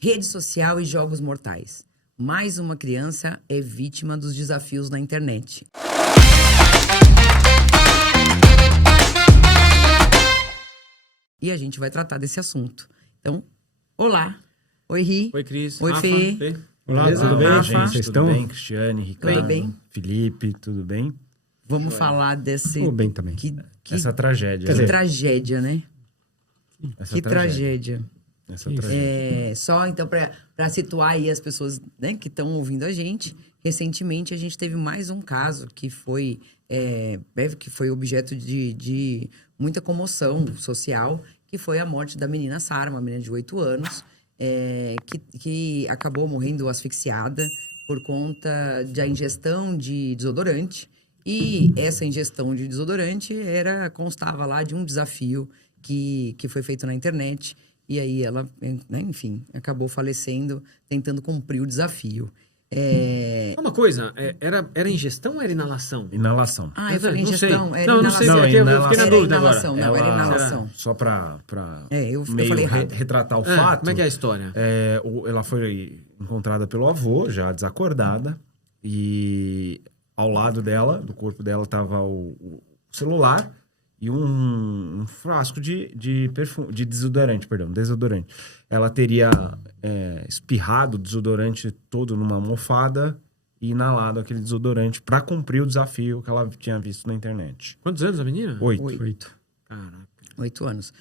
Rede social e jogos mortais. Mais uma criança é vítima dos desafios na internet. E a gente vai tratar desse assunto. Então, olá. Oi, Ri. Oi, Cris. Oi, Rafa. Fê. Olá, Beleza? tudo bem, Rafa. gente? Vocês Tudo estão? bem, Cristiane, Ricardo, Tudo bem? Felipe, tudo bem? Vamos falar desse... Tudo bem também. Que Essa tragédia. que né? tragédia, né? Essa Que tragédia. Essa tragédia. Só, então, para situar aí as pessoas, né, que estão ouvindo a gente, recentemente a gente teve mais um caso que foi objeto de muita comoção social, que foi a morte da menina Sara, uma menina de 8 anos, que acabou morrendo asfixiada por conta da ingestão de desodorante. E essa ingestão de desodorante constava lá de um desafio que foi feito na internet. E aí ela, né, enfim, acabou falecendo tentando cumprir o desafio. Uma coisa, era ingestão ou era inalação? Inalação. Ah, eu falei Não sei. ingestão. Era Não, não inalação. sei, Não, aqui eu fiquei na Era dúvida inalação, agora. não, era Ela- inalação. Só pra Eu meio falei errado. retratar o fato. Como é que é a história? Ela foi encontrada pelo avô, já desacordada. E ao lado dela, do corpo dela, estava o celular e um frasco de perfume, desodorante. Ela teria espirrado o desodorante todo numa almofada e inalado aquele desodorante para cumprir o desafio que ela tinha visto na internet. Quantos anos a menina? 8. Caraca. 8 anos.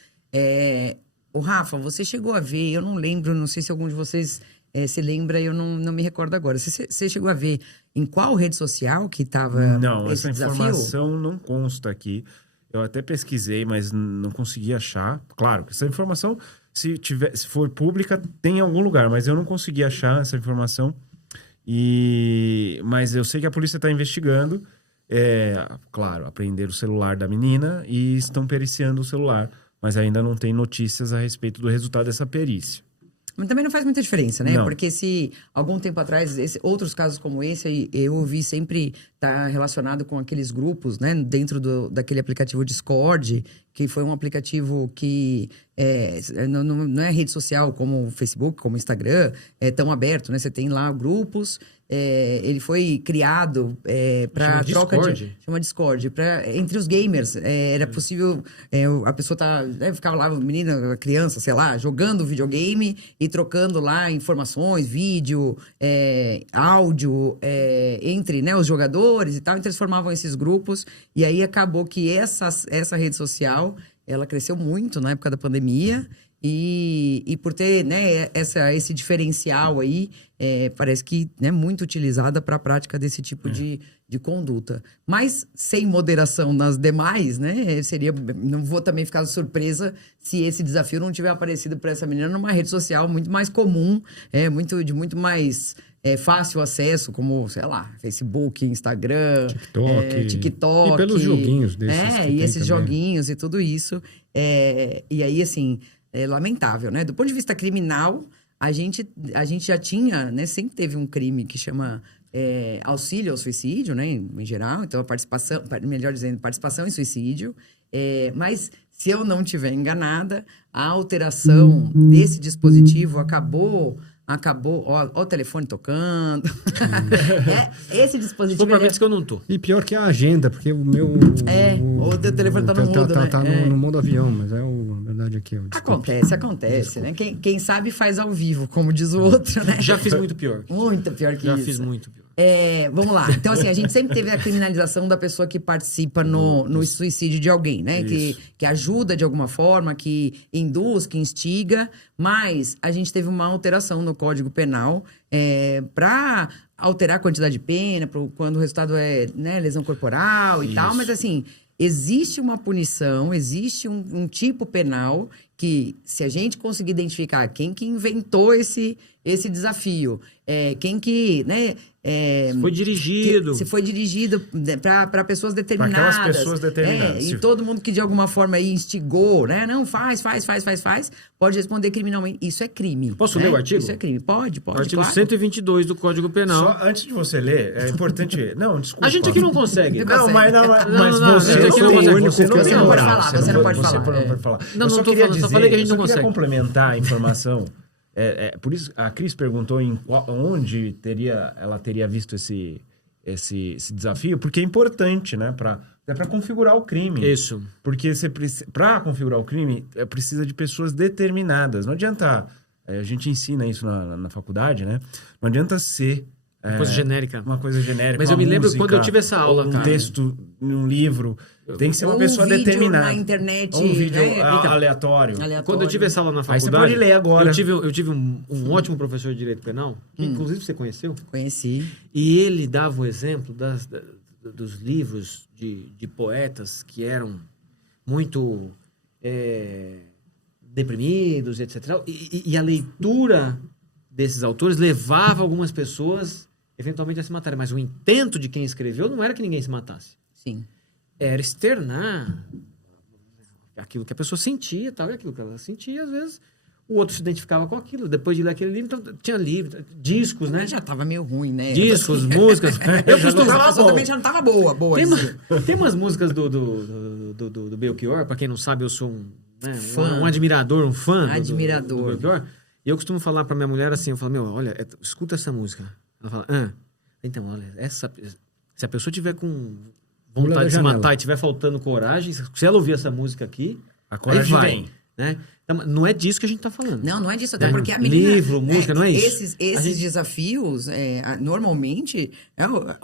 O Rafa, você chegou a ver, eu não lembro, não sei se algum de vocês se lembra, eu não me recordo agora. Você chegou a ver em qual rede social que estava Não, esse essa desafio? informação não consta aqui. Eu até pesquisei, mas não consegui achar. Claro, essa informação, se for pública, tem em algum lugar, mas eu não consegui achar essa informação. Mas eu sei que a polícia está investigando. Claro, apreenderam o celular da menina e estão periciando o celular, mas ainda não tem notícias a respeito do resultado dessa perícia. Mas também não faz muita diferença, né? Não. Porque se algum tempo atrás, outros casos como esse, eu ouvi sempre estar relacionado com aqueles grupos, né? Dentro daquele aplicativo Discord, que foi um aplicativo que não é rede social como o Facebook, como o Instagram, é tão aberto, né? Você tem lá grupos, ele foi criado para troca Discord? Chama Discord. Entre os gamers, era possível... a pessoa ficava lá, a criança, sei lá, jogando videogame e trocando lá informações, vídeo, áudio, entre, né, os jogadores e tal. Então, eles formavam esses grupos. E aí, acabou que essa rede social, ela cresceu muito na época da pandemia. E por ter, né, esse diferencial aí, parece que é muito utilizada para a prática desse tipo de conduta. Mas sem moderação nas demais, né? Não vou também ficar surpresa se esse desafio não tiver aparecido para essa menina numa rede social muito mais comum, de muito mais fácil acesso, como, sei lá, Facebook, Instagram, TikTok. E pelos joguinhos desses. E esses joguinhos e tudo isso. E aí, assim... É lamentável, né? Do ponto de vista criminal, a gente já tinha, né? Sempre teve um crime que chama auxílio ao suicídio, né? Em geral. Então, participação em suicídio. Mas, se eu não estiver enganada, a alteração desse dispositivo acabou... Ó o telefone tocando. Esse dispositivo... Provavelmente que eu não tô. E pior que a agenda, porque o meu... o teu telefone tá no mudo, né? Tá no modo avião, mas a verdade aqui... Acontece, né? Quem sabe faz ao vivo, como diz o outro, né? Já fiz muito pior. Muito pior que isso. Já fiz muito pior. Vamos lá. Então, assim, a gente sempre teve a criminalização da pessoa que participa no suicídio de alguém, né? Que ajuda de alguma forma, que induz, que instiga. Mas a gente teve uma alteração no Código Penal para alterar a quantidade de pena, quando o resultado é, né, lesão corporal e tal. Mas, assim, existe uma punição, existe um tipo penal que, se a gente conseguir identificar quem que inventou esse desafio, quem que, né... Foi dirigido. Se foi dirigido para pessoas determinadas. Para aquelas pessoas determinadas. E todo mundo que de alguma forma aí instigou, né? Não, faz, pode responder criminalmente. Isso é crime. Posso né? ler o artigo? Isso é crime. Pode, Artigo claro. 122 do Código Penal. Só antes de você ler, é importante... Não, desculpa. A gente aqui não consegue. Não, mas você não tem tem único único que você não pode falar, Você não pode falar. Não, Eu só não tô queria falando, só dizer, falei que a gente eu não só queria consegue. complementar a informação. Por isso, a Cris perguntou onde ela teria visto esse desafio, porque é importante, né? Até para configurar o crime. Isso. Porque para configurar o crime, precisa de pessoas determinadas. Não adianta... a gente ensina isso na faculdade, né? Não adianta ser... Uma coisa genérica. Uma coisa genérica. Mas eu me lembro quando eu tive essa aula, um texto, um livro. Tem que ser uma pessoa determinada. Na internet. Ou um vídeo aleatório. Quando eu tive essa aula na faculdade... Aí você pode ler agora. Eu tive um ótimo professor de Direito Penal, que inclusive você conheceu. Conheci. E ele dava o exemplo dos livros de poetas que eram muito deprimidos, etc. E a leitura desses autores levava algumas pessoas eventualmente a se matarem. Mas o intento de quem escreveu não era que ninguém se matasse. Sim. Era externar aquilo que a pessoa sentia, tal, e aquilo que ela sentia, às vezes o outro se identificava com aquilo. Depois de ler aquele livro, então, tinha livro, discos, né? Já tava meio ruim, né? Discos, músicas. Eu costumo falar, também já não tava boa. Tem umas músicas do Belchior, pra quem não sabe, eu sou um admirador, um fã do Belchior. E eu costumo falar pra minha mulher assim, eu falo, olha, escuta essa música. Ela fala, então, olha, se a pessoa tiver com vontade de se matar e tiver faltando coragem, se ela ouvir essa música aqui, a coragem vem. Né? Então, não é disso que a gente tá falando. Não é disso, até porque a menina... Livro, música, não é isso. Esses desafios, normalmente,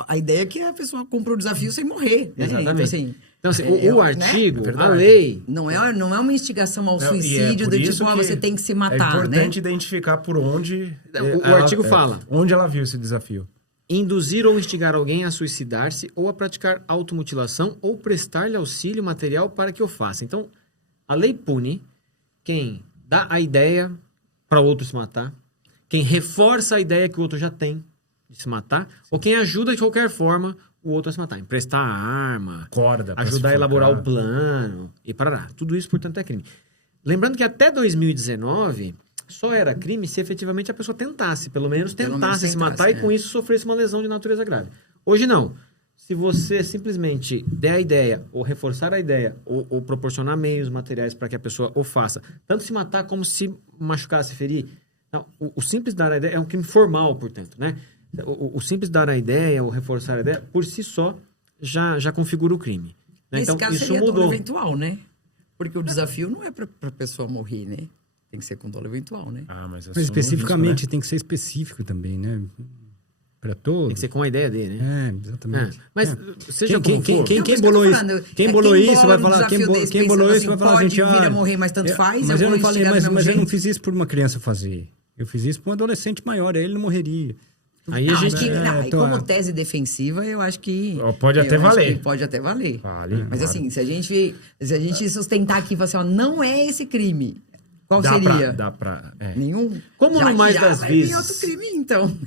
a ideia é que a pessoa cumpra o desafio sem morrer. Né? Exatamente. Então, assim, o artigo, né? a lei... Não é uma instigação ao suicídio do tipo, você tem que se matar, é importante identificar por onde... O artigo fala. Onde ela viu esse desafio. Induzir ou instigar alguém a suicidar-se ou a praticar automutilação ou prestar-lhe auxílio material para que o faça. Então, a lei pune quem dá a ideia para o outro se matar, quem reforça a ideia que o outro já tem de se matar, ou quem ajuda de qualquer forma o outro a se matar. Emprestar a arma, corda, ajudar a elaborar o plano e parará. Tudo isso, portanto, é crime. Lembrando que até 2019 só era crime se efetivamente a pessoa tentasse, pelo menos tentasse se matar e com isso sofresse uma lesão de natureza grave. Hoje não. Se você simplesmente der a ideia, ou reforçar a ideia, ou proporcionar meios materiais para que a pessoa o faça, tanto se matar como se machucar, se ferir, não, o simples dar a ideia é um crime formal, portanto, né? O simples dar a ideia ou reforçar a ideia, por si só, já configura o crime. Né? Nesse Então, caso isso seria mudou. dolo eventual, né? Porque o desafio não é para a pessoa morrer, né? Tem que ser com dolo eventual, né? Mas especificamente risco, né? Tem que ser específico também, né? Para todos. Tem que ser com a ideia dele, né? Exatamente. Mas seja quem bolou isso? Quem bolou isso vai falar. Quem bolou isso vai falar pode vir a morrer, mas tanto faz. Mas eu não falei, mas eu não fiz isso por uma criança fazer. Eu fiz isso por um adolescente maior, aí ele não morreria. Aí a gente... como tese defensiva, eu acho que... Pode até valer. Pode até valer. Vale, mas assim, se a gente sustentar aqui e falar assim, ó, não é esse crime, qual seria? Dá pra... Nenhum? Como no mais das vezes... Vai vir outro crime, então.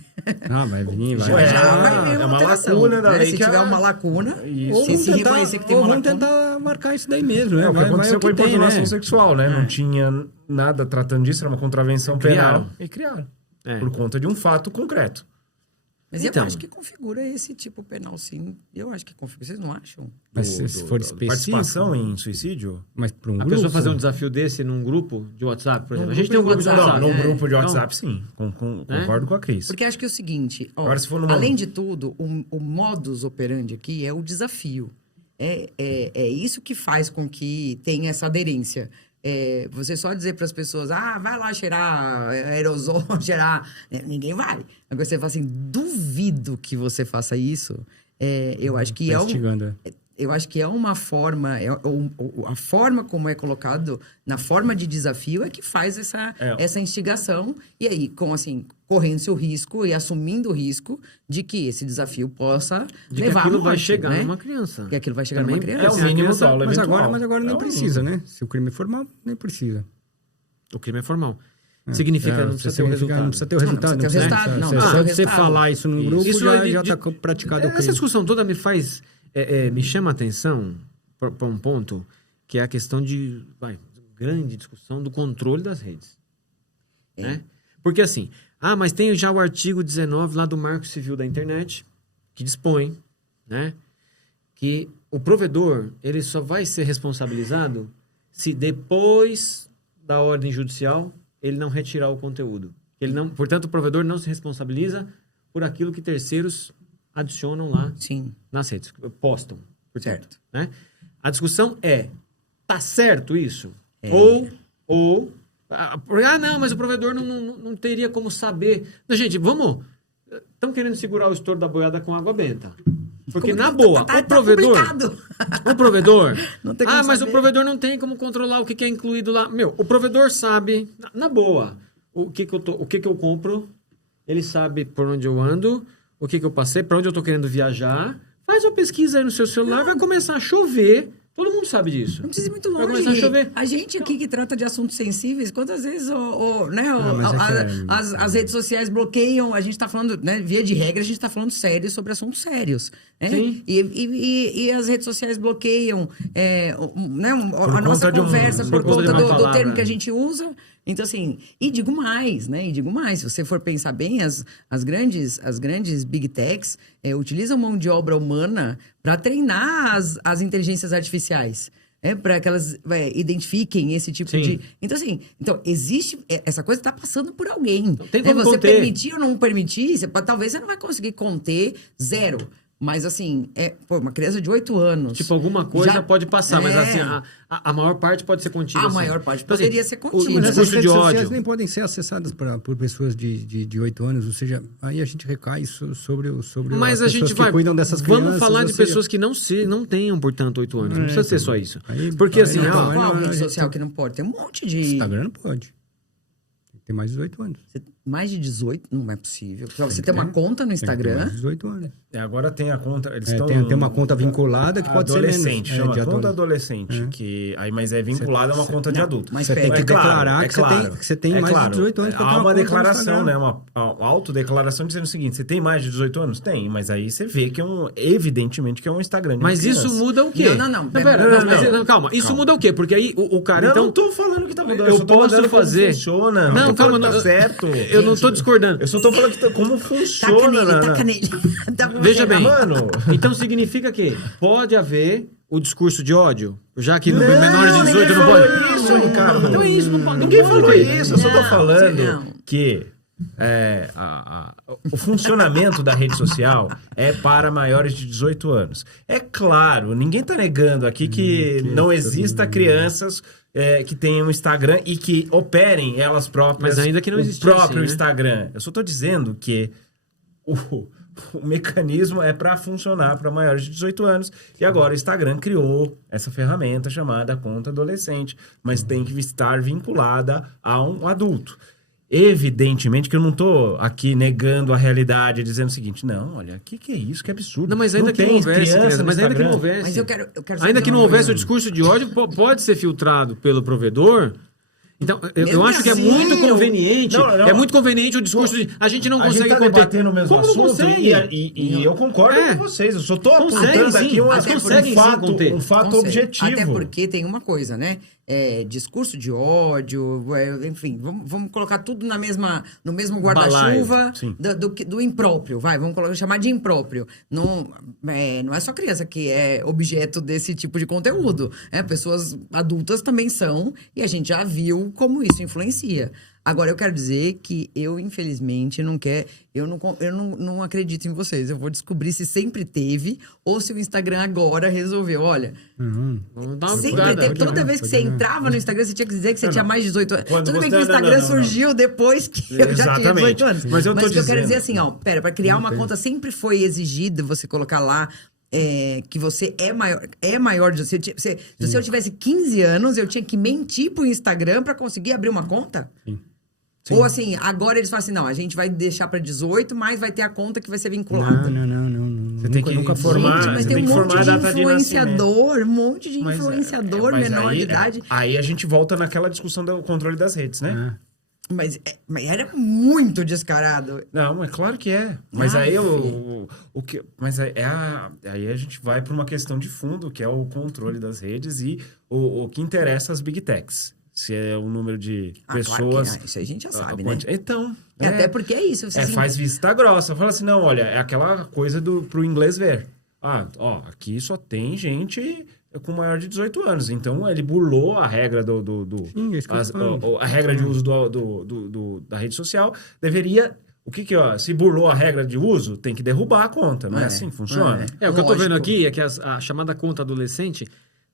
Vai vir, vai. Vai vir uma lacuna da lei. Se tiver uma lacuna, se reconhecer que tem uma lacuna... Vamos tentar marcar isso daí mesmo, né? O que aconteceu com a importunação né? sexual, né? Não tinha nada tratando disso, era uma contravenção penal. E criaram. Por conta de um fato concreto. Mas então, eu acho que configura esse tipo penal, sim. Eu acho que configura. Vocês não acham? Mas se for específico... Participação em suicídio? Mas para um grupo... A pessoa fazer um desafio desse num grupo de WhatsApp, por exemplo. A gente tem um grupo de WhatsApp. Num grupo de WhatsApp, sim. Concordo com a Cris. Porque acho que é o seguinte... Agora, se for numa... Além de tudo, o modus operandi aqui é o desafio. É isso que faz com que tenha essa aderência. Você só dizer para as pessoas, vai lá cheirar aerosol, cheirar... ninguém vai. Agora você fala assim, duvido que você faça isso. Eu acho que eu acho que é uma forma... a forma como é colocado, na forma de desafio, é que faz essa instigação. E aí, correndo-se o risco e assumindo o risco de que esse desafio possa levar que aquilo a morte, vai chegar né? numa criança. Que aquilo vai chegar numa criança. É o mínimo dolo eventual. Mas agora nem precisa, né? Se o crime é formal, nem precisa. O crime é formal. Significa não precisa ter o resultado. Não precisa ter o resultado. Só de você falar isso num grupo, já está praticado o crime. Essa discussão toda me chama a atenção para um ponto, que é a questão de grande discussão do controle das redes. Né? Porque assim, mas tem já o artigo 19 lá do Marco Civil da Internet, que dispõe, né, que o provedor ele só vai ser responsabilizado se depois da ordem judicial ele não retirar o conteúdo. Ele não, portanto, o provedor não se responsabiliza por aquilo que terceiros adicionam lá Sim. nas redes, postam. Portanto, Certo. né? A discussão é, tá certo isso? Não, mas o provedor não teria como saber. Não, gente, estão querendo segurar o estouro da boiada com água benta. Porque, na boa, o provedor... Não tem como mas saber. o provedor não tem como controlar o que é incluído lá. O provedor sabe, na boa, o que eu compro, ele sabe por onde eu ando, o que eu passei, para onde eu tô querendo viajar. Faz uma pesquisa aí no seu celular, vai começar a chover. Todo mundo sabe disso. Não precisa ir muito Vai longe. começar a chover. A gente aqui que trata de assuntos sensíveis, quantas vezes mas as redes sociais bloqueiam, a gente está falando, né, via de regra, a gente está falando sério sobre assuntos sérios. Né? Sim. E as redes sociais bloqueiam a nossa conta conversa por por conta de conta uma do palavra. termo que a gente usa. Então, assim, e digo mais, né? Se você for pensar bem, as grandes big techs utilizam mão de obra humana para treinar as inteligências artificiais. Para que elas identifiquem esse tipo Sim. de... Então, assim, existe... Essa coisa está passando por alguém. Tem como você conter. permitir ou não permitir, talvez você não vai conseguir conter zero. Mas, assim, uma criança de 8 anos... Tipo, alguma coisa já- pode passar, mas assim, a maior parte pode ser contida. A assim. maior parte Então, assim, poderia ser contida. O Mas né? essas discurso de redes sociais ódio. nem podem ser acessadas por pessoas de 8 anos, ou seja, aí a gente recai sobre Mas as a gente pessoas vai. que cuidam dessas crianças. Vamos falar de ou seja, pessoas que não tenham, portanto, 8 anos. Não precisa ser só isso. Aí- Porque aí assim, não Qual, vai, qual não, rede a gente social que não pode? Tem um monte de... Instagram não pode. Tem que ter mais de 18 anos. Mais de 18? Não é possível. Pra você ter uma conta no Tem que ter Instagram... mais de 18 anos. Agora tem a conta. Eles Tem uma conta vinculada que pode ser menos. Adolescente, chama de conta adolescente. adolescente. Mas é vinculada a uma conta de adulto. mas Você tem que É claro, declarar é que claro. você tem É mais claro. de 18 anos pra ter Há uma uma conta no declaração, Instagram. né? Uma autodeclaração dizendo o seguinte: você tem mais de 18 anos? Tem, mas aí você vê que evidentemente que é um Instagram de uma Mas isso criança. muda o quê? Não, pera, calma. Isso muda o quê? Porque aí o cara, Não, então... não tô falando que tá mudando. Eu só tô posso mandando como fazer... funciona. Não, tô calma, falando que tá certo. Eu não tô discordando. Eu só tô falando como Taca funciona. nele, né? taca nele. Veja bem. Mano... Então significa que pode haver o discurso de ódio, já que no menores de 18 não falou pode. isso, Ricardo. Então é isso, não pode. Ninguém não pode falou ter. isso, eu só tô Não, falando não. que o funcionamento da rede social é para maiores de 18 anos. É claro, ninguém tá negando aqui que não exista crianças que tenham Instagram e que operem elas próprias Mas ainda que não o existisse, próprio né? Instagram. Eu só tô dizendo que o mecanismo é para funcionar para maiores de 18 anos. E agora o Instagram criou essa ferramenta chamada conta adolescente, mas tem que estar vinculada a um adulto. Evidentemente que eu não tô aqui negando a realidade, dizendo o seguinte: não, olha, o que é isso? Que absurdo. Não, mas ainda que não houvesse, criança, no mas ainda que não Instagram. houvesse. Mas eu quero Ainda saber que não uma houvesse coisa. o discurso de ódio, pode ser filtrado pelo provedor. Então, eu Mesmo acho que é assim, muito conveniente. Não. É muito conveniente o discurso de a gente não A consegue gente tá conter. debatendo o mesmo Como não assunto consegue? e eu concordo É. com vocês. Eu só tô Consegue, apontando sim. aqui Mas conseguem, sim, conter. um fato Consegue. objetivo. Até porque tem uma coisa, né? Discurso de ódio, enfim, vamos colocar tudo no mesmo guarda-chuva Balaio, sim. do impróprio, vamos chamar de impróprio. Não é só criança que é objeto desse tipo de conteúdo. Pessoas adultas também são, e a gente já viu como isso influencia. Agora, eu quero dizer que eu, infelizmente, eu não acredito em vocês. Eu vou descobrir se sempre teve ou se o Instagram agora resolveu. Olha, Vamos dar uma sempre procurada. teve. Toda vez que você entrava no Instagram, você tinha que dizer que você tinha mais de 18 anos. Quando Tudo bem você- que o Instagram não. surgiu depois que eu já tinha Exatamente. 18 anos. Mas eu tô o que eu quero dizendo- dizer assim, para criar uma conta sempre foi exigido você colocar lá que você é maior de... Se eu tivesse 15 anos, eu tinha que mentir pro Instagram para conseguir abrir uma conta? Sim. Ou assim, agora eles falam assim, não, a gente vai deixar para 18, mas vai ter a conta que vai ser vinculada. Não. Você tem que nunca informar, Gente, mas você tem tem um que monte informar de a data de influenciador, nascimento. Mas menor aí, de idade. Aí a gente volta naquela discussão do controle das redes, né? Mas era muito descarado. Não, mas claro que é. Mas aí Ave. aí a gente vai para uma questão de fundo, que é o controle das redes e o que interessa às big techs. Se é o número de pessoas. Claro que, isso a gente já sabe, né? Então. Até porque é isso. Você Faz vista grossa. Fala assim, não, olha, é aquela coisa pro inglês ver. Aqui só tem gente com maior de 18 anos. Então, ele burlou a regra Sim, é isso que eu tô falando. a regra de uso da rede social. Deveria... se burlou a regra de uso, tem que derrubar a conta. Não é assim que funciona? O que eu tô vendo aqui é que a chamada conta adolescente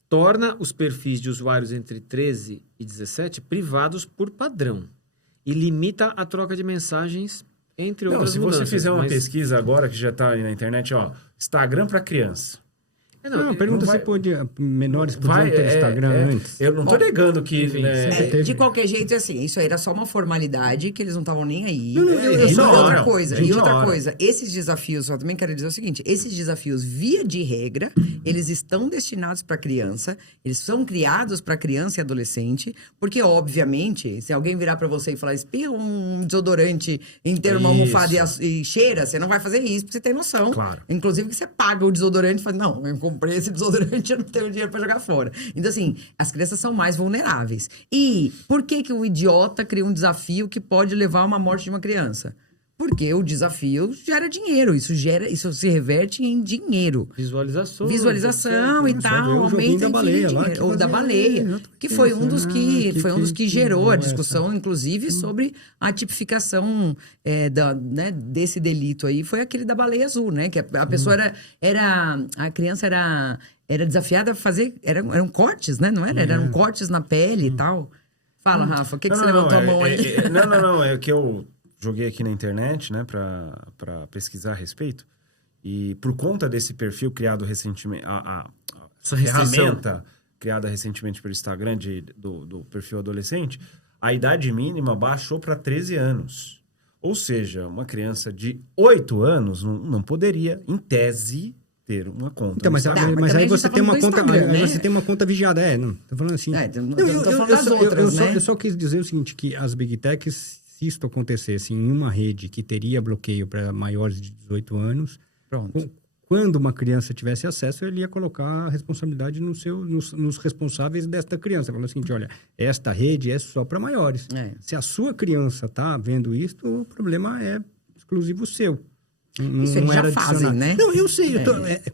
torna os perfis de usuários entre 13 e 17 privados por padrão e limita a troca de mensagens entre outras se mudanças. você fizer uma pesquisa agora, que já está aí na internet, Instagram para criança. Pergunta se pode menores podiam ter Instagram antes. Eu não tô negando que... de qualquer jeito, assim, isso aí era só uma formalidade que eles não estavam nem aí. E outra coisa, esses desafios, eu também quero dizer o seguinte, esses desafios, via de regra, eles estão destinados para criança, eles são criados para criança e adolescente, porque, obviamente, se alguém virar para você e falar, espirra um desodorante inteiro, uma almofada e cheira, você não vai fazer isso, porque você tem noção. Claro. Inclusive que você paga o desodorante e fala, não, eu comprei esse desodorante, eu não tenho dinheiro pra jogar fora. Então, assim, as crianças são mais vulneráveis. E por que o idiota cria um desafio que pode levar a uma morte de uma criança? Porque o desafio gera dinheiro. Isso se reverte em dinheiro. Visualização e tal. Aumenta em dinheiro. Ou da baleia. Que foi um dos que gerou a discussão, inclusive, sobre a tipificação desse delito aí. Foi aquele da baleia azul, né? Que a pessoa a criança era desafiada a fazer... Eram cortes, né? Não era? Eram cortes na pele e tal. Fala, Rafa. O que você levantou a mão aí? Não. É que eu... joguei aqui na internet, né, para pesquisar a respeito. E por conta desse perfil criado recentemente, essa ferramenta criada recentemente pelo Instagram do perfil adolescente, a idade mínima baixou para 13 anos. Ou seja, uma criança de 8 anos não poderia, em tese, ter uma conta. Então, mas aí você tem uma conta, você tem uma conta vigiada. Não tô falando assim. Não tô falando das outras, né? Eu só quis dizer o seguinte, que as Big Techs, se isto acontecesse em uma rede que teria bloqueio para maiores de 18 anos, quando uma criança tivesse acesso, ele ia colocar a responsabilidade nos responsáveis desta criança. Falando assim, olha, esta rede é só para maiores. Se a sua criança está vendo isto, o problema é exclusivo seu. Isso eles já fazem, né? Não, eu sei.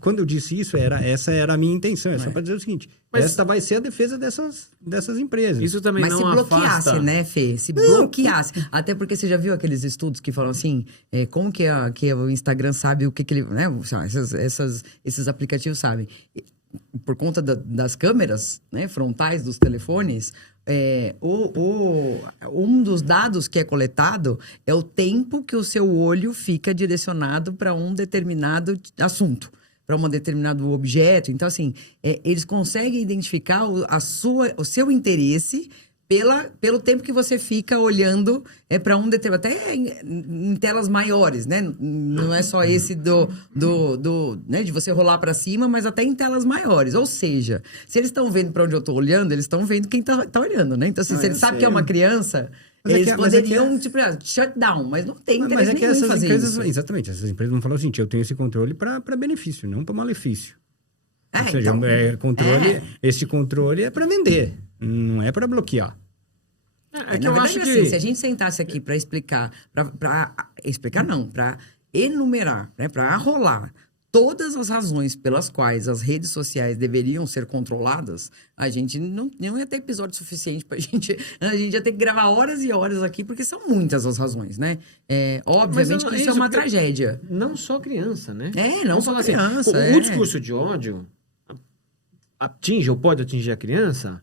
Quando eu disse isso, essa era a minha intenção. É só para dizer o seguinte, esta vai ser a defesa dessas empresas. Isso também mas não se bloqueasse, afasta... né, Fê? Se bloqueasse. Até porque você já viu aqueles estudos que falam assim, como que o Instagram sabe o que ele... Né? Esses aplicativos sabem. Por conta das câmeras, né, frontais dos telefones... um dos dados que é coletado é o tempo que o seu olho fica direcionado para um determinado assunto, para um determinado objeto. Então, assim, eles conseguem identificar o seu interesse pelo tempo que você fica olhando para um determinado... Até em telas maiores, né? Não é só esse né? De você rolar para cima, mas até em telas maiores. Ou seja, se eles estão vendo para onde eu estou olhando, eles estão vendo quem tá olhando, né? Então, assim, se eles sabem que é uma criança... Eles poderiam, shut down, mas não tem interesse nenhum em fazer isso. Exatamente, essas empresas vão falar o seguinte, eu tenho esse controle para benefício, não para malefício. Ou seja, esse controle é para vender, não é para bloquear. Eu acho que... assim, se a gente sentasse aqui para explicar, para enumerar, né, para arrolar todas as razões pelas quais as redes sociais deveriam ser controladas, a gente não ia ter episódio suficiente a gente ia ter que gravar horas e horas aqui, porque são muitas as razões, né? Obviamente que isso é uma tragédia. Não só criança, né? Não só criança. Assim, o discurso de ódio atinge ou pode atingir a criança,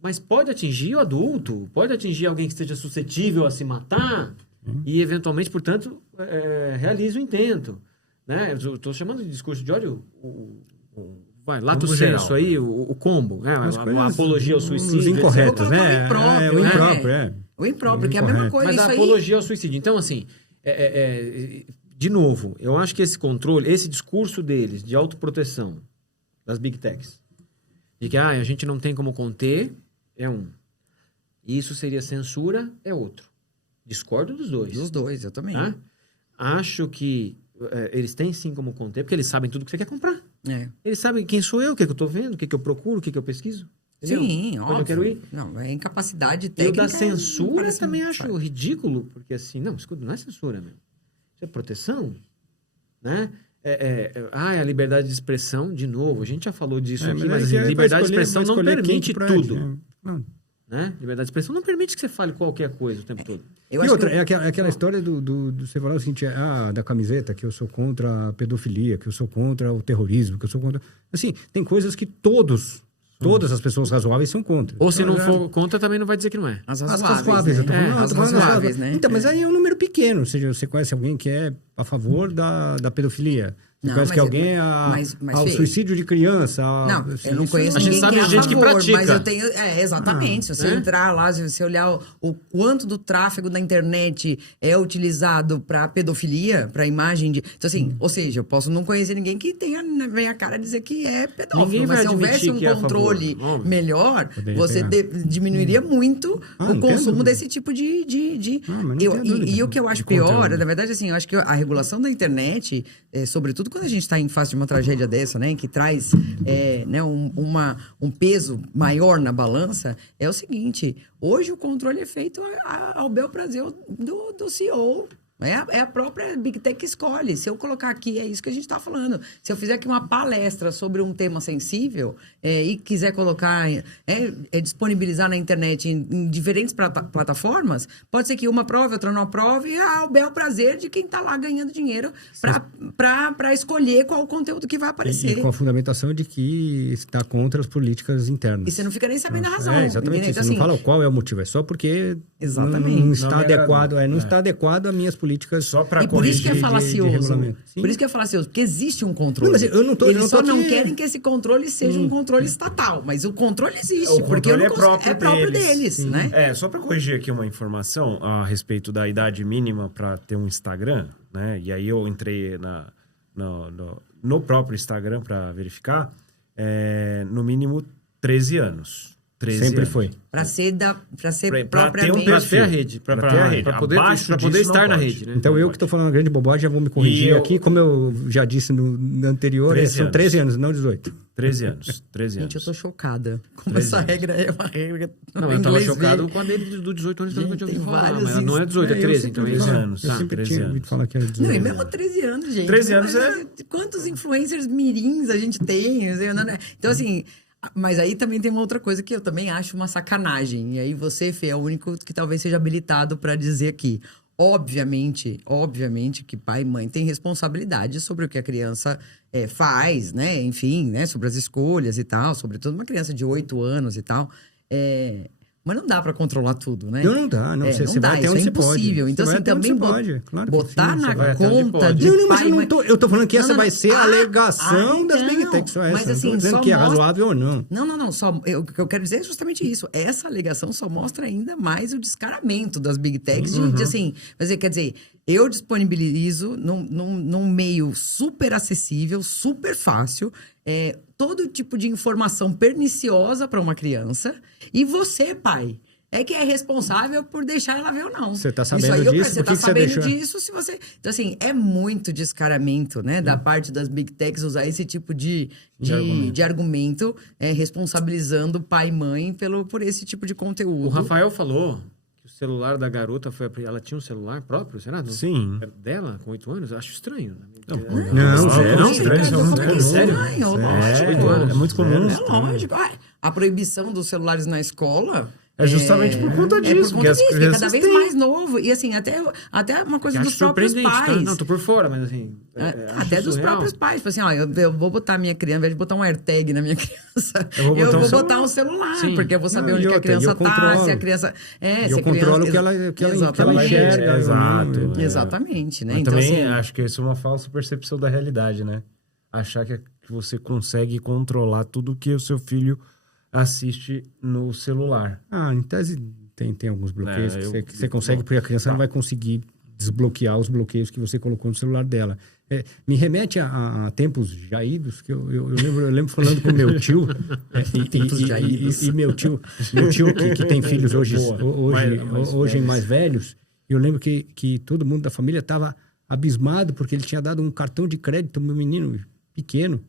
mas pode atingir o adulto, pode atingir alguém que esteja suscetível a se matar e, eventualmente, portanto, realize o intento. Né? Eu estou chamando de discurso de ódio lato sensu aí, o combo, né? A apologia ao suicídio. Os incorretos, né? O impróprio. O impróprio, que é a mesma coisa. Mas a apologia ao suicídio. Então, assim, de novo, eu acho que esse controle, esse discurso deles de autoproteção das Big Techs, de que a gente não tem como conter, é um. E isso seria censura, é outro. Discordo dos dois. Dos dois, eu também. Tá? Acho que eles têm sim como conter, porque eles sabem tudo que você quer comprar. Eles sabem quem sou eu, o que eu estou vendo, o que eu procuro, o que eu pesquiso. Entendeu? Sim, óbvio. Onde eu quero ir. Não, é incapacidade técnica. Eu da censura também acho ridículo, porque assim, não, escuta, não é censura mesmo. Isso é proteção, né? a liberdade de expressão, de novo, a gente já falou disso aqui, mas assim, assim, liberdade de expressão não permite tudo. Né? Liberdade de expressão não permite que você fale qualquer coisa o tempo todo. E outra, é aquela história do você falar o seguinte, da camiseta, que eu sou contra a pedofilia, que eu sou contra o terrorismo, que eu sou contra... Assim, tem coisas que todas as pessoas razoáveis são contra. Ou se não for contra, também não vai dizer que não é. As razoáveis, né? As razoáveis, né? Então, mas aí é um número pequeno. Ou seja, você conhece alguém que é a favor da pedofilia. Você conhece que alguém ao suicídio de criança. Não, eu não conheço ninguém que é a gente favor, que pratica. mas eu tenho... exatamente. Se você entrar lá, se você olhar o quanto do tráfego da internet é utilizado para pedofilia, para imagem de... Então, assim, ou seja, eu posso não conhecer ninguém que tenha na minha cara dizer que é pedófilo. Mas se houvesse um controle melhor, você diminuiria muito o consumo desse tipo de... E o que eu acho pior, na verdade, assim, eu acho que a regulação da internet, sobretudo quando a gente está em face de uma tragédia dessa, né, que traz um peso maior na balança, é o seguinte: hoje o controle é feito ao bel prazer do CEO. É a própria Big Tech que escolhe. Se eu colocar aqui, é isso que a gente está falando. Se eu fizer aqui uma palestra sobre um tema sensível e quiser colocar, disponibilizar na internet em diferentes plataformas, pode ser que uma prove, outra não prove, e o bel prazer de quem está lá ganhando dinheiro para escolher qual o conteúdo que vai aparecer. E com a fundamentação de que está contra as políticas internas. E você não fica nem sabendo a razão. Exatamente. Então, você não fala qual é o motivo, é só porque exatamente. Não está adequado, não está adequado a minhas políticas só para por isso que é falacioso. Por isso que é falacioso, porque existe um controle. Não, mas eu não tô, Eles só não querem que esse controle seja um controle estatal, mas o controle existe, porque é próprio deles, né? Só para corrigir aqui uma informação a respeito da idade mínima para ter um Instagram, né? E aí eu entrei no próprio Instagram para verificar, no mínimo 13 anos. Sempre foi. Para ser Para propriamente... ter a rede. Para poder estar na rede. Né? Então eu que estou falando uma grande bobagem, já vou me corrigir aqui. Como eu já disse no anterior, são 13 anos, não 18. 13 anos. Gente, eu tô chocada. Como essa regra é uma regra... Não, eu tava chocado com a dele do 18 anos, que eu tinha ouvido falar. Mas não é 18, é 13, então é 13 anos. Eu sempre tinha ouvido falar que era 18. Não, e mesmo 13 anos, gente. 13 anos Quantos influencers mirins a gente tem? Então, assim... Mas aí também tem uma outra coisa que eu também acho uma sacanagem. E aí você, Fê, é o único que talvez seja habilitado para dizer aqui. Obviamente que pai e mãe têm responsabilidade sobre o que a criança faz, né? Enfim, né? Sobre as escolhas e tal. Sobretudo uma criança de 8 anos e tal. Mas não dá para controlar tudo, né? Não dá. Você dá, vai até isso onde é impossível. Pode. Então, assim, também botar na conta de pai... Eu tô falando que essa vai ser a alegação das Big Techs. Mas assim, não tô dizendo que é razoável ou não. Não. O que eu quero dizer é justamente isso. Essa alegação só mostra ainda mais o descaramento das Big Techs. De assim, quer dizer, eu disponibilizo num meio super acessível, super fácil, todo tipo de informação perniciosa para uma criança. E você, pai, que é responsável por deixar ela ver ou não. Você tá sabendo disso? Você tá sabendo disso se você... Então, assim, é muito descaramento, né? Da parte das Big Techs usar esse tipo de argumento, responsabilizando pai e mãe por esse tipo de conteúdo. O Rafael falou... O celular da garota ela tinha um celular próprio, será? Sim. Dela, com 8 anos? Eu acho estranho. Não, estranho. Sério? É muito comum. É lógico. A proibição dos celulares na escola... É justamente por conta disso. Porque é cada vez mais novo. E assim, até uma coisa dos próprios pais. Tá? Não, tô por fora, mas assim... até dos próprios pais. Tipo assim, eu vou botar a minha criança, ao invés de botar um AirTag na minha criança, eu vou botar um celular. Sim. Porque eu vou saber onde que a criança tá, se a criança... eu controlo o que ela enxerga. Exato. Exatamente, né? Mas então, também acho que isso é uma falsa percepção da realidade, né? Achar que você consegue controlar tudo que o seu filho assiste no celular. Em tese tem alguns bloqueios que você consegue, porque a criança não vai conseguir desbloquear os bloqueios que você colocou no celular dela. Me remete a tempos já idos, que eu lembro falando com meu tio, e meu tio que tem filhos hoje mais velhos, e eu lembro que todo mundo da família estava abismado porque ele tinha dado um cartão de crédito para um menino pequeno,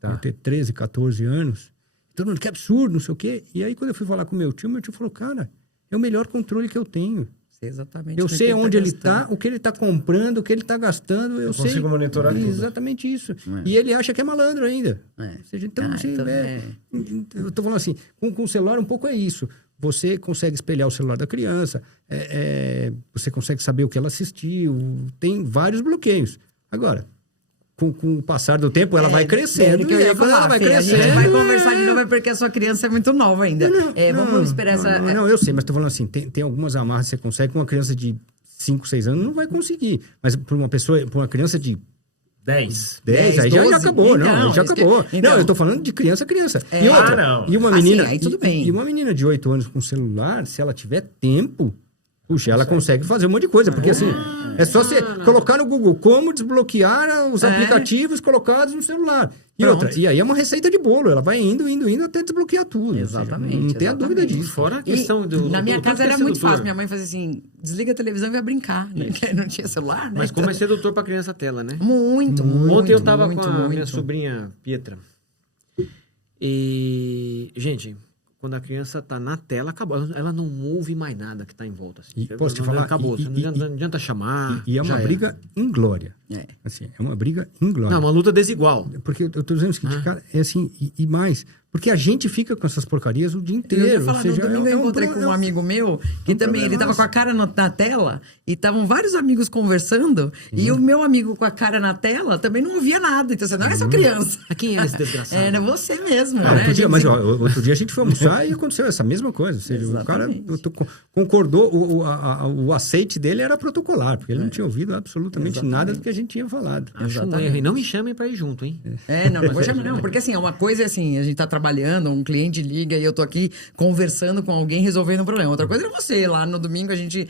por ter 13, 14 anos. Todo mundo, que absurdo, não sei o quê. E aí, quando eu fui falar com meu tio falou, cara, é o melhor controle que eu tenho. Sei exatamente. Eu sei onde ele está, gastando. o que ele está comprando, o que ele está gastando. Eu sei consigo monitorar tudo. exatamente isso. E ele acha que é malandro ainda. É. Ou seja, então, assim, então eu estou falando assim, com o celular um pouco é isso. Você consegue espelhar o celular da criança, você consegue saber o que ela assistiu, tem vários bloqueios. Agora, com o passar do tempo, ela vai crescendo. Que eu ia quando falar, ela vai Fê, crescendo... a gente vai conversar de novo, é porque a sua criança é muito nova ainda. Vamos esperar essa... Não, eu sei, mas estou falando assim, tem algumas amarras que você consegue com uma criança de 5, 6 anos, não vai conseguir. Mas para uma criança de 10, aí 12, já acabou, então, já acabou. então. Não, eu tô falando de criança. E outra, não. e uma menina, Assim, aí tudo bem. E uma menina de 8 anos com celular, se ela tiver tempo, puxa, ela consegue fazer um monte de coisa, porque assim, é só você colocar no Google como desbloquear os aplicativos colocados no celular. E aí é uma receita de bolo, ela vai indo até desbloquear tudo. Exatamente. Não tem a dúvida disso. Fora a questão do... Na minha casa era muito sedutor. fácil. Minha mãe fazia assim, desliga a televisão e vai brincar. Né? Porque não tinha celular, né? Mas como é sedutor pra criança a tela, né? Muito. Ontem eu tava com a minha sobrinha Pietra. E, gente, quando a criança tá na tela, acabou. Ela não ouve mais nada que tá em volta. Assim. E posso te falar... Acabou. Não adianta chamar. E é uma briga inglória. Assim, é uma briga inglória. Não, uma luta desigual. Porque eu tô dizendo o seguinte, cara, é assim, e mais... Porque a gente fica com essas porcarias o dia inteiro. Eu ia falar, ou seja, no domingo eu encontrei com um amigo meu, que também, ele tava com a cara na tela, e estavam vários amigos conversando, e o meu amigo com a cara na tela também não ouvia nada. Então você não é essa criança. Quem é esse desgraçado? Era você mesmo, né? Outro dia, outro dia a gente foi almoçar e aconteceu essa mesma coisa. Ou seja, o cara concordou, o aceite dele era protocolar, porque ele não tinha ouvido absolutamente nada do que a gente tinha falado. E não me chamem pra ir junto, hein? Não vou chamar, não. Porque assim, é uma coisa assim, a gente tá trabalhando, um cliente liga e eu tô aqui conversando com alguém, resolvendo um problema. Outra coisa é você, lá no domingo a gente...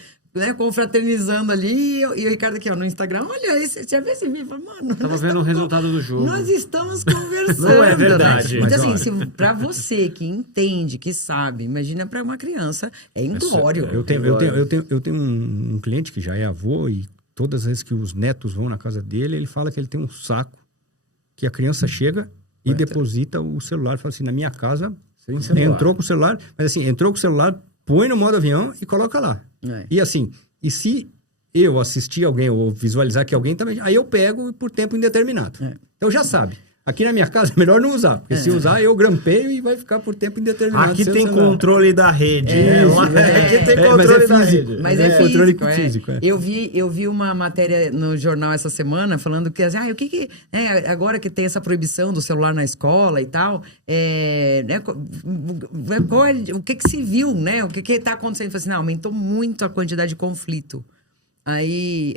confraternizando ali, e o Ricardo aqui, ó, no Instagram, olha, você já viu esse vídeo? Mano, tava vendo o resultado do jogo. Nós estamos conversando. Não é verdade. Né? Então, assim, pra você que entende, que sabe, imagina pra uma criança, é inglório. Eu tenho um cliente que já é avô e todas as vezes que os netos vão na casa dele, ele fala que ele tem um saco que a criança chega e deposita o celular. Fala assim, na minha casa, entrou com o celular, mas assim, entrou com o celular, põe no modo avião e coloca lá. E assim, e se eu assistir alguém ou visualizar que alguém também, aí eu pego por tempo indeterminado. Então já sabe. Aqui na minha casa é melhor não usar, porque se usar eu grampeio e vai ficar por tempo indeterminado. Aqui tem controle da rede. Aqui tem controle da rede. Mas é físico. Eu vi uma matéria no jornal essa semana falando que assim, o que agora que tem essa proibição do celular na escola e tal, o que se viu, né? O que está acontecendo? Assim, não, aumentou muito a quantidade de conflito. Aí,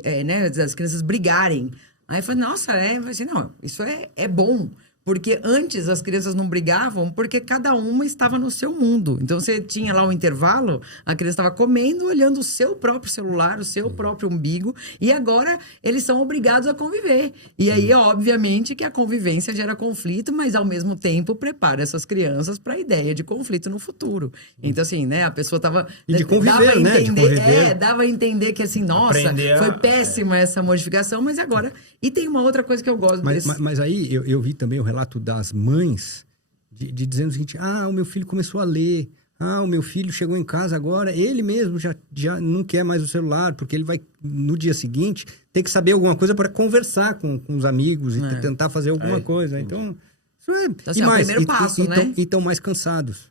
as crianças brigarem. Aí eu falei, nossa, assim, não, isso é bom. Porque antes as crianças não brigavam porque cada uma estava no seu mundo. Então você tinha lá um intervalo, a criança estava comendo, olhando o seu próprio celular, o seu próprio umbigo, e agora eles são obrigados a conviver. E aí, obviamente, que a convivência gera conflito, mas ao mesmo tempo prepara essas crianças para a ideia de conflito no futuro. Então, assim, né, a pessoa estava... E de conviver, né? De conviver. Dava a entender que, assim, nossa, foi péssima essa modificação, mas agora... E tem uma outra coisa que eu gosto mas aí eu vi também o relato das mães de dizendo o seguinte, o meu filho começou a ler, o meu filho chegou em casa agora, ele mesmo já não quer mais o celular, porque ele vai, no dia seguinte, ter que saber alguma coisa para conversar com os amigos e tentar fazer alguma coisa. Então, isso então, assim, é o primeiro passo, né? E estão mais cansados.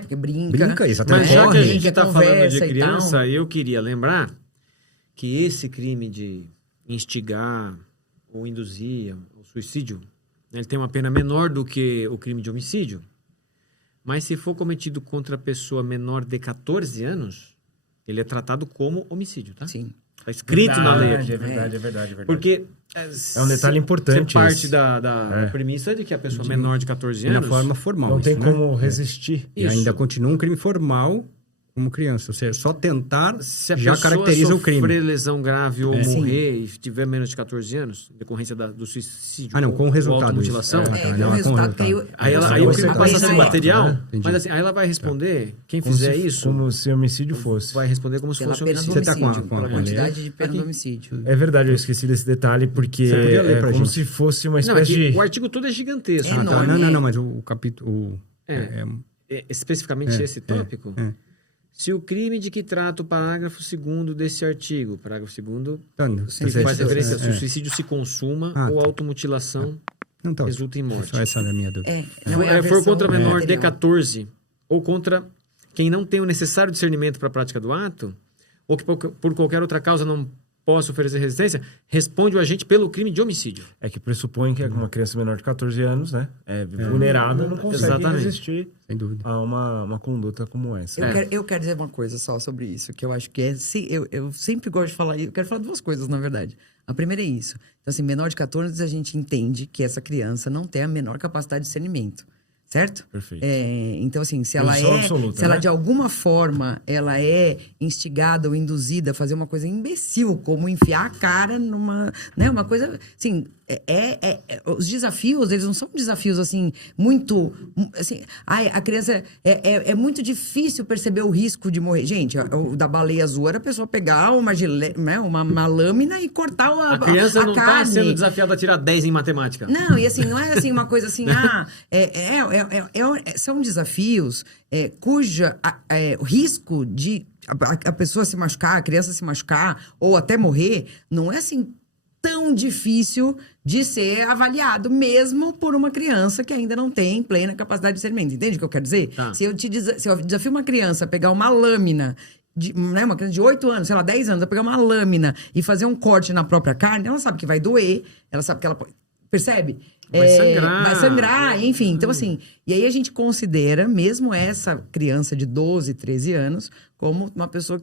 Porque brinca. Exatamente. Mas já que a gente está falando de criança, eu queria lembrar que esse crime de instigar ou induzir o suicídio, ele tem uma pena menor do que o crime de homicídio, mas se for cometido contra a pessoa menor de 14 anos, ele é tratado como homicídio, tá? Sim. Está escrito na lei. É verdade. Porque é um detalhe importante. Parte da premissa de que a pessoa menor de 14 anos... De uma forma formal. Não tem como resistir. E ainda continua um crime formal como criança. Ou seja, só tentar já caracteriza o crime. Se a pessoa sofrer lesão grave ou morrer e tiver menos de 14 anos, em decorrência do suicídio não, com o resultado. Automutilação. Com o resultado caiu... Aí o crime passa a ser material, Entendi. mas assim, aí ela vai responder, quem fizer isso... Como se homicídio fosse. Vai responder como se fosse homicídio. Você tá com pela quantidade de pena do homicídio. É verdade, eu esqueci desse detalhe, porque é como se fosse uma espécie de... O artigo todo é gigantesco. enorme. Não, mas o capítulo... Especificamente esse tópico... Se o crime de que trata o parágrafo 2º desse artigo, parágrafo 2º, Tá, faz referência se o suicídio se consuma ou automutilação resulta em morte. Só essa é a minha dúvida. For contra menor de 14 ou contra quem não tem o necessário discernimento para a prática do ato, ou que por qualquer outra causa não possa oferecer resistência, responde o agente pelo crime de homicídio. É que pressupõe que uma criança menor de 14 anos, né, vulnerável, não consegue resistir sem dúvida. a uma conduta como essa. Eu quero dizer uma coisa só sobre isso, que eu acho que eu sempre gosto de falar, eu quero falar duas coisas, na verdade. A primeira é isso. Então, assim, menor de 14, a gente entende que essa criança não tem a menor capacidade de discernimento. Certo? Perfeito. Então, assim, se ela de alguma forma ela é instigada ou induzida a fazer uma coisa imbecil, como enfiar a cara numa, né, uma coisa, assim, os desafios, eles não são desafios, assim, muito, assim, a criança, é muito difícil perceber o risco de morrer. Gente, o da baleia azul era a pessoa pegar uma lâmina e cortar a criança não carne. está sendo desafiada a tirar 10 em matemática. Não, e assim, não é assim uma coisa assim, são desafios o risco de a pessoa se machucar, a criança se machucar ou até morrer, não é assim tão difícil de ser avaliado, mesmo por uma criança que ainda não tem plena capacidade de discernimento. Entende o que eu quero dizer? Tá. Se eu desafio uma criança a pegar uma lâmina, uma criança de 8 anos, sei lá, 10 anos, a pegar uma lâmina e fazer um corte na própria carne, ela sabe que vai doer, ela sabe que ela pode... Percebe? Vai sangrar, enfim. Então, assim, e aí a gente considera mesmo essa criança de 12, 13 anos como uma pessoa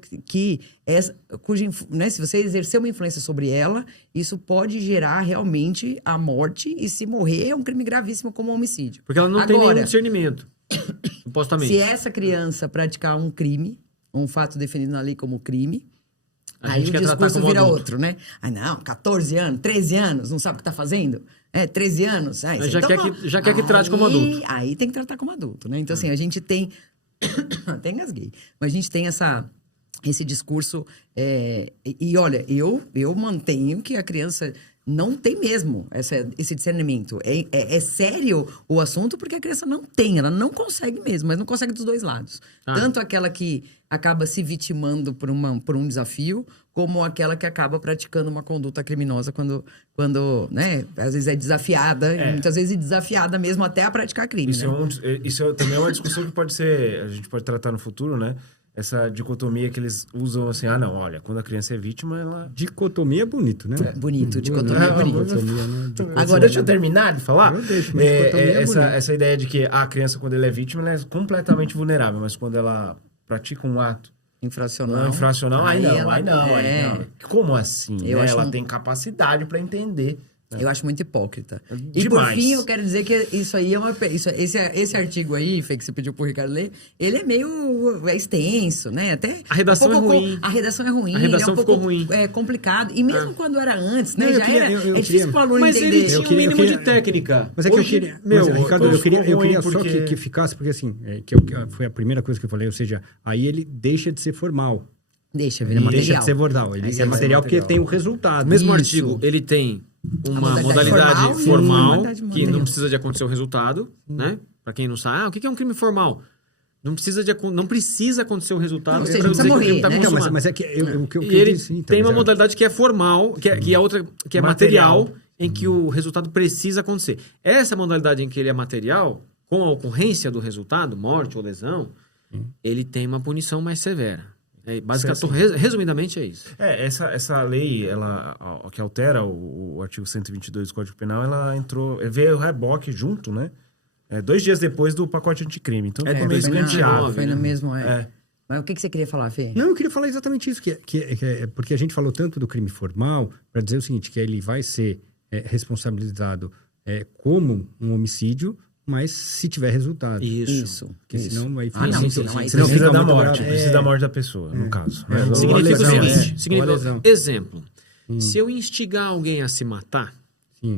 cuja, né, se você exercer uma influência sobre ela, isso pode gerar realmente a morte, e se morrer é um crime gravíssimo como homicídio. Porque ela não tem nenhum discernimento, supostamente. Se essa criança praticar um crime, um fato definido na lei como crime, aí o discurso vira outro, né? Não, 14 anos, 13 anos, não sabe o que tá fazendo? 13 anos. Já quer que trate como adulto. Aí tem que tratar como adulto, né? Então, assim, a gente tem... Até engasguei. Mas a gente tem esse discurso... E olha, eu mantenho que a criança não tem mesmo esse discernimento. É sério o assunto, porque a criança não tem. Ela não consegue mesmo, mas não consegue dos dois lados. Tanto aquela que acaba se vitimando por um desafio, como aquela que acaba praticando uma conduta criminosa quando né, às vezes é desafiada, e muitas vezes é desafiada mesmo até a praticar crime. Isso também é uma discussão que a gente pode tratar no futuro, né? Essa dicotomia que eles usam assim, não, olha, quando a criança é vítima, ela... Dicotomia é bonito, né? Bonito, dicotomia é bonito. Agora, deixa eu terminar de falar. Eu deixo, mas essa ideia de que a criança, quando ela é vítima, ela é completamente vulnerável, mas quando ela pratica um ato infracional, aí não. Como assim? Ela tem capacidade para entender. Eu acho muito hipócrita. Demais. E por fim, eu quero dizer que isso aí esse artigo aí, Fê, que você pediu pro Ricardo ler, ele é meio extenso, né? Até a redação é ruim. A redação é ruim. A redação ficou ruim. É complicado. E mesmo quando era antes, né? É difícil pro aluno entender. Mas ele tinha um mínimo de técnica. Mas é que Ricardo, eu queria só que ficasse, porque assim, foi a primeira coisa que eu falei, ou seja, aí ele deixa de ser formal. Deixa de ser formal. Ele é material porque tem o resultado. O mesmo artigo, ele tem uma modalidade formal que não precisa de acontecer o resultado, né? Para quem não sabe, o que é um crime formal? Não precisa acontecer o resultado para eu dizer que o crime está consumado. Mas é que o que eu ele disse, então, tem uma modalidade que é formal, que é outra, que é material, em que o resultado precisa acontecer. Essa modalidade em que ele é material, com a ocorrência do resultado, morte ou lesão, ele tem uma punição mais severa. Basicamente, resumidamente, é isso. Essa lei, ela, que altera o artigo 122 do Código Penal, ela veio o reboque junto, né? 2 dias depois do pacote anticrime. Então, ficou meio escanteado. Foi no mesmo... Mas o que você queria falar, Fê? Não, eu queria falar exatamente isso, porque a gente falou tanto do crime formal, para dizer o seguinte, que ele vai ser responsabilizado como um homicídio, mas se tiver resultado. Isso. Porque senão vai... Senão precisa da morte. Precisa da morte da pessoa, no caso. Significa o seguinte. Exemplo. Se eu instigar alguém a se matar,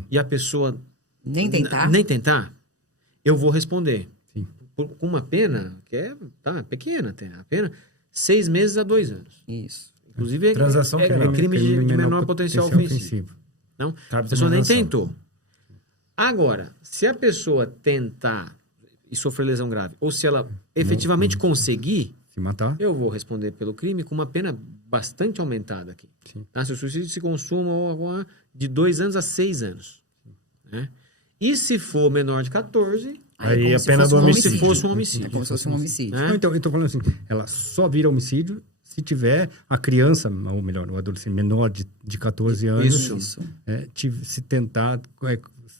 e a pessoa... Nem tentar, eu vou responder. Com uma pena que é pequena, a pena 6 meses a 2 anos. Isso. Inclusive, transação crime de menor potencial ofensivo. Não? A pessoa nem tentou. Agora, se a pessoa tentar e sofrer lesão grave, ou se ela efetivamente conseguir, Se matar? Eu vou responder pelo crime com uma pena bastante aumentada aqui. Tá? Se o suicídio se consuma de 2 anos a 6 anos. Né? E se for menor de 14... Aí a pena do homicídio. Se fosse um homicídio. É como se fosse um homicídio. Né? Então, eu tô falando assim, ela só vira homicídio se tiver a criança, ou melhor, o adolescente menor de 14 anos, Isso. se tentar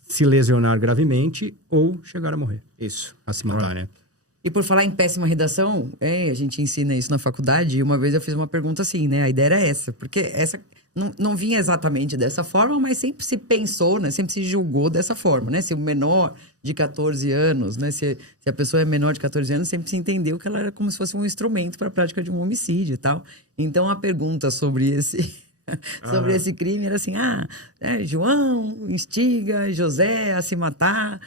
se lesionar gravemente ou chegar a morrer. Isso. A se matar, né? E por falar em péssima redação, a gente ensina isso na faculdade, e uma vez eu fiz uma pergunta assim, né? A ideia era essa, porque essa não vinha exatamente dessa forma, mas sempre se pensou, né? Sempre se julgou dessa forma, né? Se o menor de 14 anos, né? Se a pessoa é menor de 14 anos, sempre se entendeu que ela era como se fosse um instrumento para a prática de um homicídio e tal. Então, a pergunta sobre esse crime era assim, João instiga José a se matar,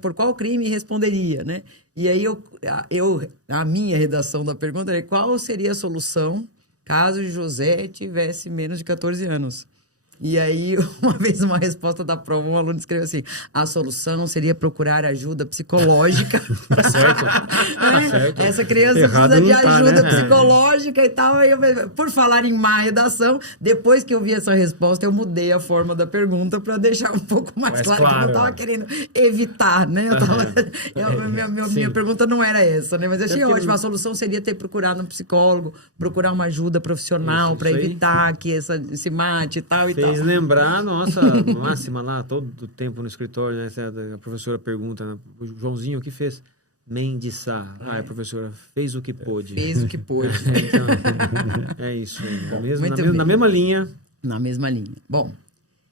por qual crime responderia, né? E aí, a minha redação da pergunta era qual seria a solução caso José tivesse menos de 14 anos. E aí, uma vez, uma resposta da prova, um aluno escreveu assim, a solução seria procurar ajuda psicológica. Certo. Essa criança Errado precisa de não tá, ajuda né? psicológica e tal. Aí por falar em má redação, depois que eu vi essa resposta, eu mudei a forma da pergunta para deixar um pouco mais claro que eu não estava querendo evitar, né? Minha pergunta não era essa, né? Mas eu achei ótimo. A solução seria ter procurado um psicólogo, procurar uma ajuda profissional para evitar que se mate e tal e tal. Fez lembrar a nossa máxima lá, todo o tempo no escritório, né? A professora pergunta, né? O Joãozinho, o que fez? Mendiçar. A professora fez o que pôde. Fez o que pôde. Então, é isso. Na mesma linha. Na mesma linha. Bom,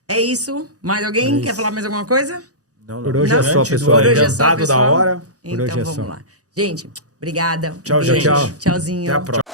é isso. Mais alguém quer falar mais alguma coisa? Não, Por hoje é só, pessoal. Por hoje é só, Adiantado pessoal. da hora. Então hoje é vamos só. lá. Gente, obrigada. Tchau, Beijo. gente. Tchauzinho. Até a próxima.